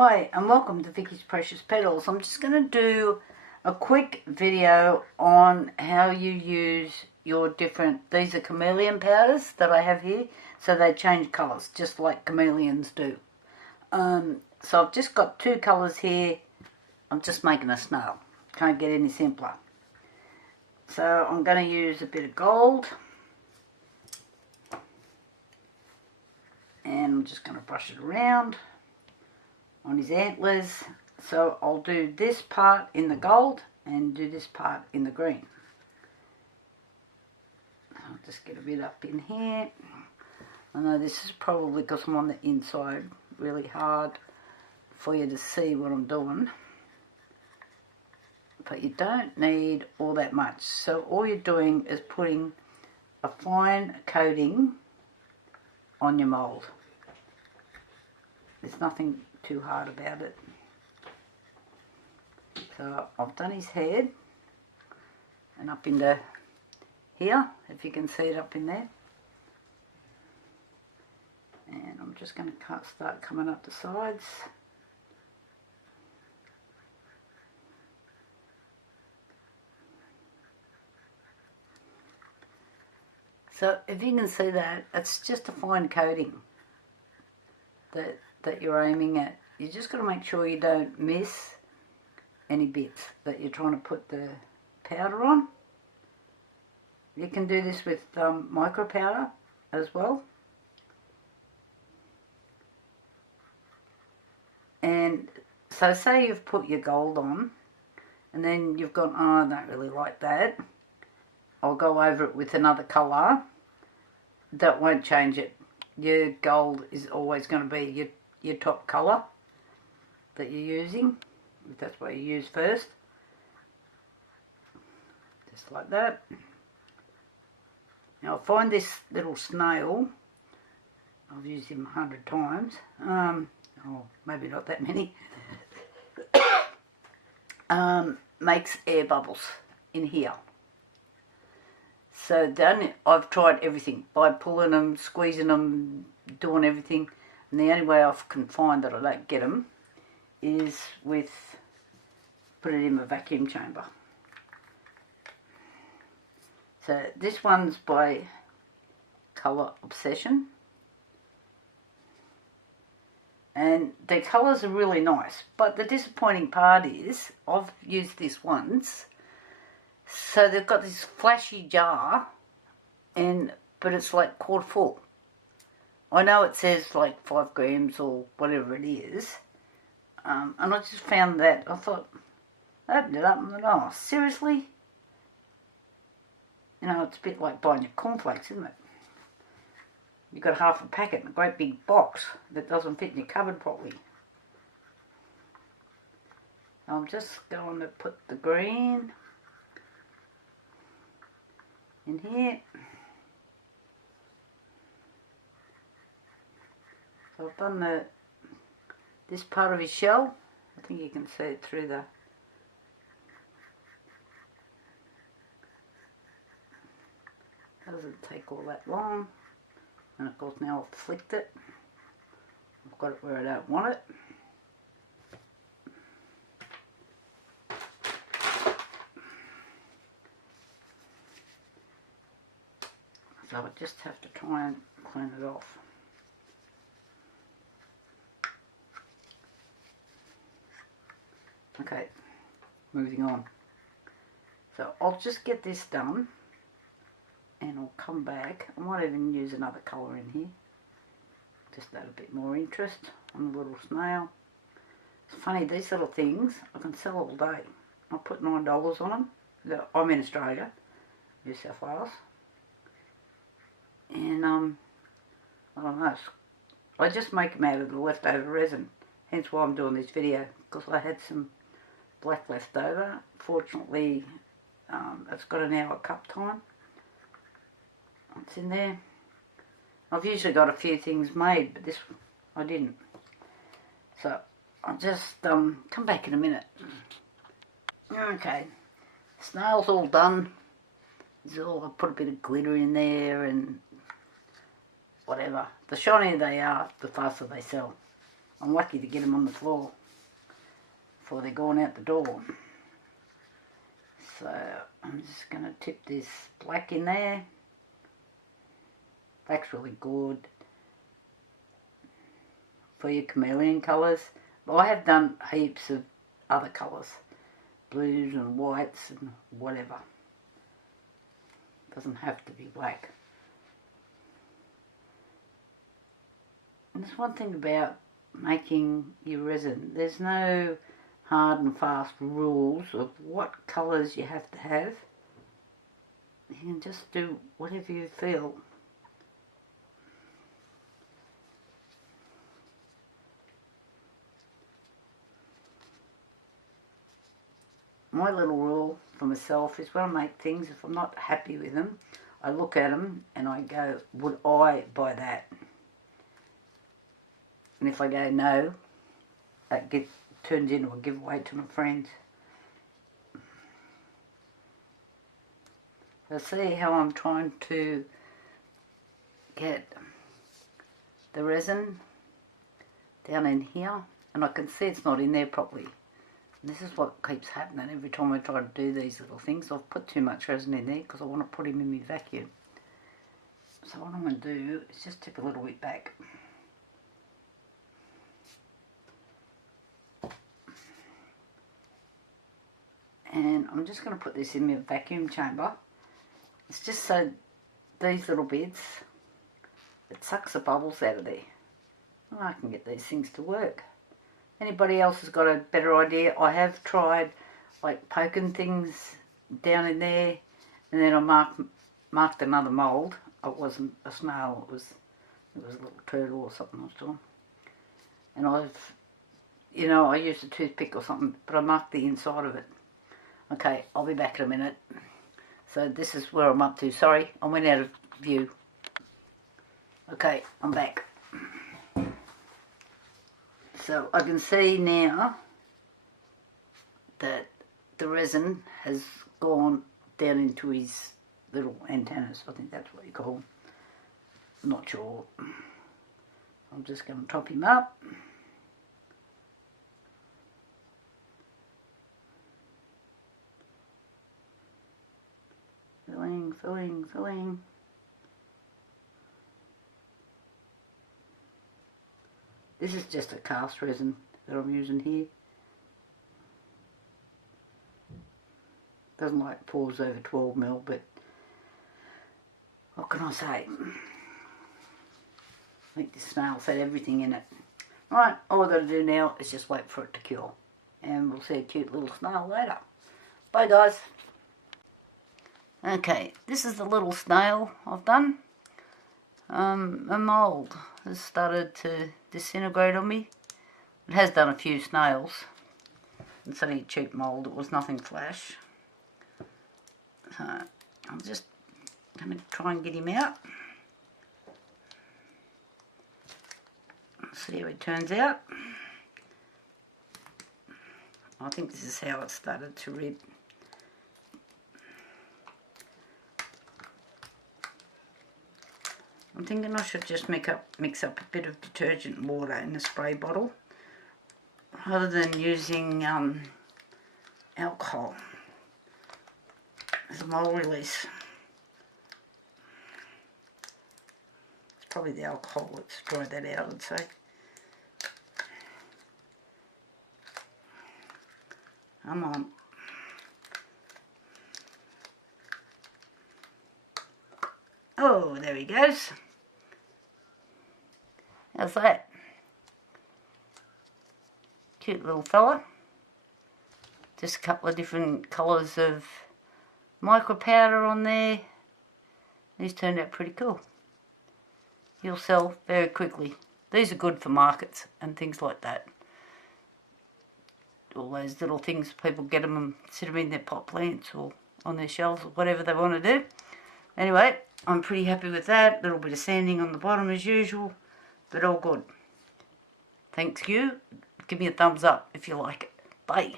Hi and welcome to Vicky's Precious Petals. I'm just going to do a quick video on how you use your different, these are chameleon powders that I have here, so they change colours just like chameleons do. So I've just got two colours here. I'm just making a snail, can't get any simpler. So I'm going to use a bit of gold and I'm just going to brush it around on his antlers. So I'll do this part in the gold and do this part in the green. I'll just get a bit up in here. I know this is probably because I'm on the inside, really hard for you to see what I'm doing, but you don't need all that much. So all you're doing is putting a fine coating on your mould. There's nothing too hard about it. So I've done his head and up into here, if you can see it up in there. And I'm just going to start coming up the sides. So if you can see that, it's just a fine coating that you're aiming at. You just got to make sure you don't miss any bits that you're trying to put the powder on. You can do this with micro powder as well. And so say you've put your gold on and then you've gone, oh, I don't really like that. I'll go over it with another colour. That won't change it. Your gold is always going to be your top colour that you're using, if that's what you use first. Just like that. Now I find this little snail, I've used him 100 times, oh, maybe not that many, makes air bubbles in here. So I've tried everything, by pulling them, squeezing them, doing everything, and the only way I can find that I don't get them is with put it in a vacuum chamber. So this one's by Colour Obsession, and the colours are really nice, but the disappointing part is I've used this once. So they've got this flashy jar, but it's like quart full. I know it says like 5 grams or whatever it is, and I just found that, I thought, I opened it up and thought, oh, seriously? You know, it's a bit like buying your cornflakes, isn't it? You've got half a packet in a great big box that doesn't fit in your cupboard properly. I'm just going to put the green in here. So I've done this part of his shell. I think you can see it through the doesn't take all that long. And of course now I've flicked it. I've got it where I don't want it. So I just have to try and clean it off. Okay, moving on. So I'll just get this done and I'll come back. I might even use another colour in here. Just add a bit more interest on the little snail. It's funny, these little things I can sell all day. I put $9 on them. I'm in Australia, New South Wales. And I don't know, I just make them out of the leftover resin, hence why I'm doing this video, because I had some black left over. Fortunately it's got an hour cup time. It's in there. I've usually got a few things made, but this I didn't. So I'll just come back in a minute. Okay, snail's all done. I put a bit of glitter in there and whatever. The shinier they are, the faster they sell. I'm lucky to get them on the floor before they're going out the door. So I'm just going to tip this black in there. Black's really good for your chameleon colours. Well, I have done heaps of other colours, blues and whites and whatever. Doesn't have to be black. And there's one thing about making your resin. There's no hard and fast rules of what colours you have to have. You can just do whatever you feel. My little rule for myself is when I make things, if I'm not happy with them, I look at them and I go, would I buy that? And if I go no, that turns into a giveaway to my friends. So see how I'm trying to get the resin down in here, and I can see it's not in there properly. And this is what keeps happening every time I try to do these little things. I've put too much resin in there because I want to put him in my vacuum. So what I'm going to do is just tip a little bit back. And I'm just going to put this in my vacuum chamber. It's just so these little bits, it sucks the bubbles out of there. And I can get these things to work. Anybody else has got a better idea? I have tried like poking things down in there, and then I marked another mould. It wasn't a snail, it was a little turtle or something I was doing. And I used a toothpick or something, but I marked the inside of it. Okay, I'll be back in a minute. So this is where I'm up to. Sorry, I went out of view. Okay, I'm back. So I can see now that the resin has gone down into his little antennas. I think that's what you call them. I'm not sure. I'm just going to top him up. Filling. This is just a cast resin that I'm using here. Doesn't like pours over 12mm, but what can I say? I think this snail's had everything in it. Right, all I've got to do now is just wait for it to cure. And we'll see a cute little snail later. Bye guys. Okay, this is the little snail I've done. A mould has started to disintegrate on me. It has done a few snails. It's only a cheap mould, it was nothing flash. So I'm just going to try and get him out. See how he turns out. I think this is how it started to rip. I'm thinking I should just mix up a bit of detergent and water in a spray bottle rather than using alcohol as a mold release. It's probably the alcohol that's dried that out, I'd say. Come on. Oh, there he goes. How's that? Cute little fella. Just a couple of different colours of micro powder on there. These turned out pretty cool. He'll sell very quickly. These are good for markets and things like that. All those little things, people get them and sit them in their pot plants or on their shelves or whatever they want to do. Anyway, I'm pretty happy with that. A little bit of sanding on the bottom as usual, but all good. Thanks you. Give me a thumbs up if you like it. Bye.